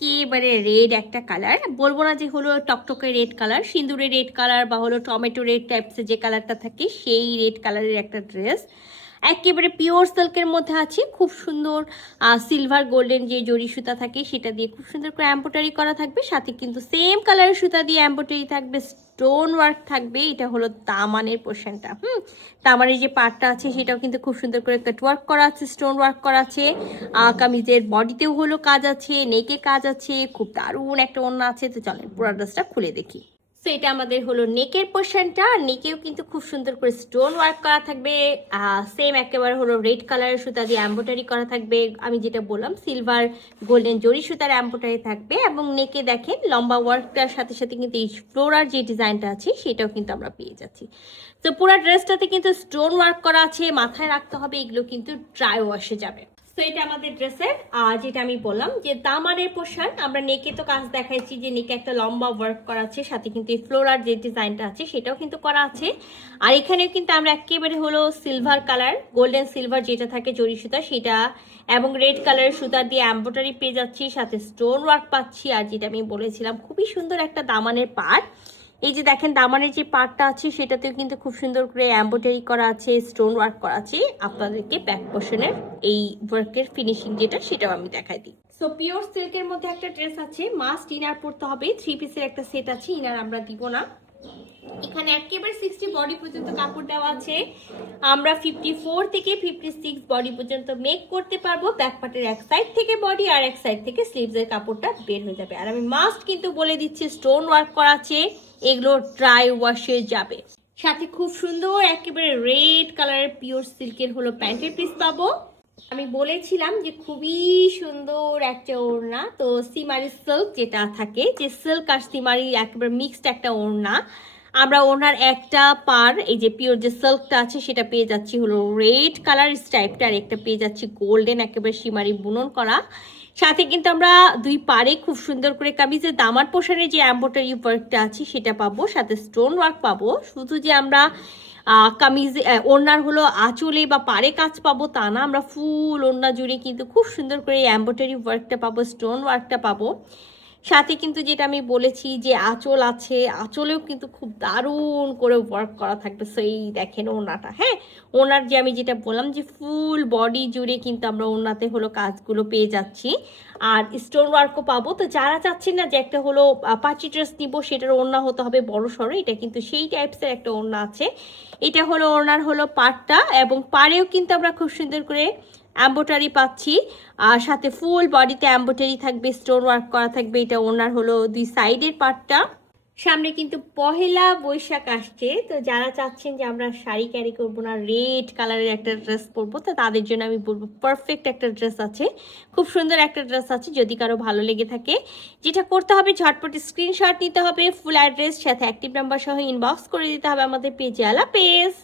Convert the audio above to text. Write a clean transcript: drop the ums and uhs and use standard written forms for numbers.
একেবারে রেড একটা কালার, বলবো না যে হলো টকটকে রেড কালার, সিঁদুরে রেড কালার বা হলো টমেটো রেড টাইপসের যে কালারটা থাকে সেই রেড কালারের একটা ড্রেস। একেবারে পিওর সিল্কের মধ্যে আছে, খুব সুন্দর সিলভার গোল্ডেন যে জরি সুতা থাকে সেটা দিয়ে খুব সুন্দর করে এমব্রয়ডারি করা থাকবে, সাথে কিন্তু সেম কালারের সুতা দিয়ে এমব্রয়ডারি থাকবে, স্টোন ওয়ার্ক থাকবে। এটা হলো দামানের পোর্শনটা। দামানের যে পার্টটা আছে সেটাও কিন্তু খুব সুন্দর করে কাট ওয়ার্ক করা আছে, স্টোন ওয়ার্ক করা আছে। কামিজের বডিতেও হলো কাজ আছে, নেকে কাজ আছে, খুব দারুণ একটা ওড়না আছে। তো চলেন পুরো ড্রেসটা খুলে দেখি। সো এটা আমাদের হলো নেকের পোর্শনটা, নেকেও কিন্তু খুব সুন্দর করে স্টোন ওয়ার্ক করা থাকবে, সেম একেবারে হলো রেড কালারের সুতা দিয়ে এমব্রয়ডারি করা থাকবে। আমি যেটা বললাম সিলভার গোল্ডেন জরি সুতার এমব্রয়ডারি থাকবে, এবং নেকে দেখেন লম্বা ওয়ার্কটার সাথে সাথে কিন্তু এই ফ্লোরার যে ডিজাইনটা আছে সেটাও কিন্তু আমরা পেয়ে যাচ্ছি। তো পুরো ড্রেসটাতে কিন্তু স্টোন ওয়ার্ক করা আছে, মাথায় রাখতে হবে এগুলো কিন্তু ড্রাই ওয়াশে যাবে। তো এটা আমাদের ড্রেসের যেটা আমি বললাম যে দামানের পোর্শন। আমরা নেকে তো কাজ দেখাইছি যে নেকে একটা লম্বা ওয়ার্ক করা আছে, সাথে কিন্তু এই ফ্লোরার যে ডিজাইনটা আছে সেটাও কিন্তু করা আছে। আর এখানেও কিন্তু আমরা একেবারে হলো সিলভার কালার, গোল্ডেন সিলভার যেটা থাকে জরি সুতা সেটা, এবং রেড কালারের সুতা দিয়ে এমব্রয়ডারি পেয়ে যাচ্ছি, সাথে স্টোন ওয়ার্ক পাচ্ছি। আর যেটা আমি বলেছিলাম খুবই সুন্দর একটা দামানের পার্ট, এই যে দেখেন দামানের যে পার্টটা আছে সেটাতেও কিন্তু খুব সুন্দর করে এমব্রয়ডারি করা আছে, স্টোন ওয়ার্ক করা আছে। আপনাদেরকে ব্যাক পোর্শনের এই ওয়ার্কের ফিনিশিং যেটা সেটাও আমি দেখাই দিই। সো পিওর সিল্কের মধ্যে একটা ড্রেস আছে, মাস্ট ইনার পরতে হবে, 3 পিসের একটা সেট আছে, ইনার আমরা দিব না। এখানে একেবারে 60 বডি পর্যন্ত কাপড় দেওয়া আছে, আমরা 54 থেকে 56 বডি পর্যন্ত মেক করতে পারবো। ব্যাক পার্টের এক সাইড থেকে বডি আর এক সাইড থেকে স্লিভসের কাপড়টা বের হয়ে যাবে। আর আমি মাস্ট কিন্তু বলে দিচ্ছি স্টোন ওয়ার্ক করা আছে, এগুলো ড্রাই ওয়াশে যাবে। সাথে খুব সুন্দর একেবারে রেড কালারের পিওর সিল্কের হলো প্যান্টের পিস পাবো। আমি বলেছিলাম যে খুবই সুন্দর একটা ওড়না, তো সিমারি সিল্ক যেটা থাকে, যে সিল্ক আর সিমারি একেবারে মিক্সড একটা ওড়না। আমরা ওনার একটা পার এই যে পিওর যে সিল্কটা আছে সেটা পেয়ে যাচ্ছি হলো রেড কালার স্ট্রাইপটা, আর একটা পেয়ে যাচ্ছি গোল্ডেন একেবারে সিমারি বুনন করা। সাথে কিন্তু আমরা দুই পারে খুব সুন্দর করে কামিজের দামার পোশানে যে এমব্রয়ডারি ওয়ার্কটা আছে সেটা পাবো, সাথে স্টোন ওয়ার্ক পাবো। শুধু যে আমরা কামিজ ওড়নার হলো আঁচলে বা পারে কাজ পাবো তা না, আমরা ফুল ওড়না জুড়ে কিন্তু খুব সুন্দর করে এমব্রয়ডারি ওয়ার্কটা পাবো, স্টোন ওয়ার্কটা পাবো। সাথে কিন্তু যেটা আমি বলেছি যে আঁচল আছে, আঁচলেও কিন্তু খুব দারুণ করে ওয়ার্ক করা থাকবে। সো এই দেখেন ওড়নাটা, হ্যাঁ ওড়নার যে আমি যেটা বললাম যে ফুল বডি জুড়ে কিন্তু আমরা ওড়নাতে হলো কাজগুলো পেয়ে যাচ্ছি, আর স্টোন ওয়ার্কও পাবো। তো যারা চাচ্ছেন না যে একটা হলো পার্টি ড্রেস নিব সেটার ওড়না হতে হবে বড় সড়ো, এটা কিন্তু সেই টাইপসের একটা ওড়না আছে। এটা হলো ওড়নার হলো পাড়টা, এবং পাড়েও কিন্তু আমরা খুব সুন্দর করে এমব্রয়ডারি পাচ্ছি, আর সাথে ফুল বডিতে এমব্রয়ডারি থাকবে, স্টোন ওয়ার্ক করা থাকবে। এটা ওনার হলো দুই সাইডের পার্টটা। সামনে কিন্তু পহেলা বৈশাখ আসছে, তো যারা চাচ্ছেন যে আমরা শাড়ি ক্যারি করবো না, রেড কালারের একটা ড্রেস পরবো, তো তাদের জন্য আমি বলবো পারফেক্ট একটা ড্রেস আছে, খুব সুন্দর একটা ড্রেস আছে। যদি কারো ভালো লেগে থাকে যেটা করতে হবে ঝটপট স্ক্রিনশট নিতে হবে, ফুল অ্যাড্রেস সাথে অ্যাক্টিভ নাম্বার সহ ইনবক্স করে দিতে হবে আমাদের পেজে। আল্লাহ হাফেজ।